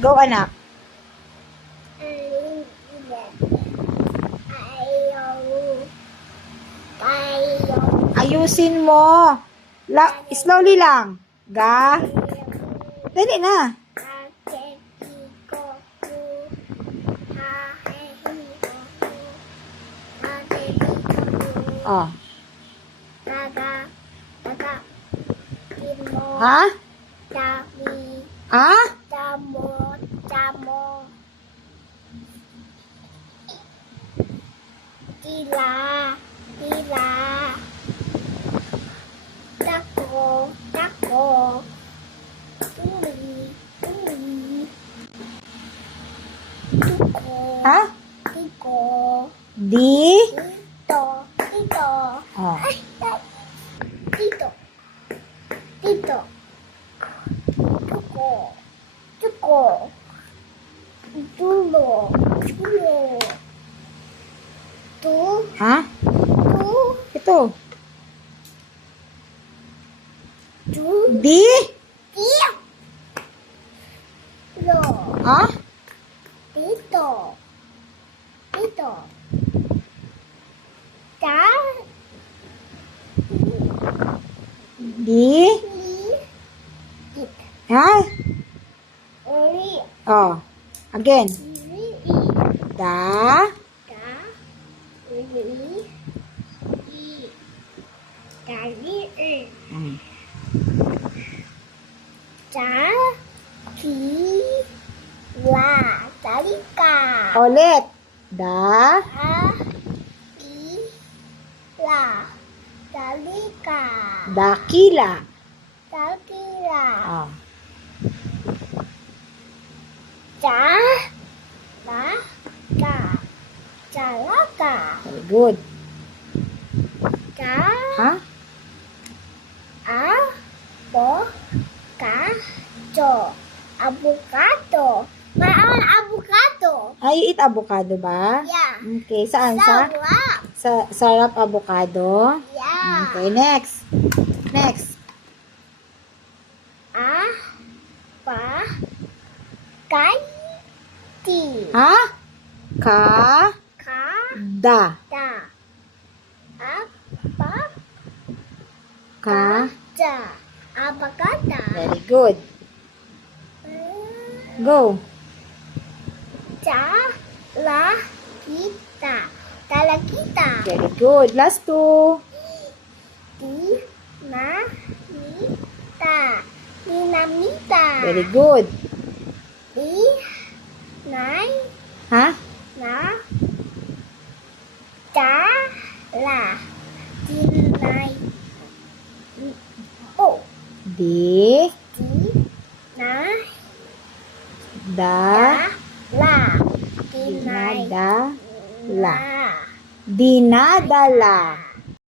Go, anak. Ayusin mo. Slowly lang. Ga. Dali na. Oh. Ha? Ah? Tako. Ha? Tiko. Di? Tito. Oh. Tito. Tuko. Tulo. Ha? Ito. Di? Ha? Tito. Di? Ha? Oh. Again. Da? Hmm. Talika. Ulit. Da? Talika. Dakila. Talkila. Oh. Jalaka. Very good. Ha? Avocado. My own avocado. Ay, you eat avocado ba? Yeah. Okay. Saan? Sarap. Sarap avocado? Yeah. Okay, next. Kaiti. Ha? Ka? Da. Ka? Avocado. Very good. Go. Talakita. Very good. Last two. Dinamita. Very good. Ha? Di. Da. Dinadala. Dinadala.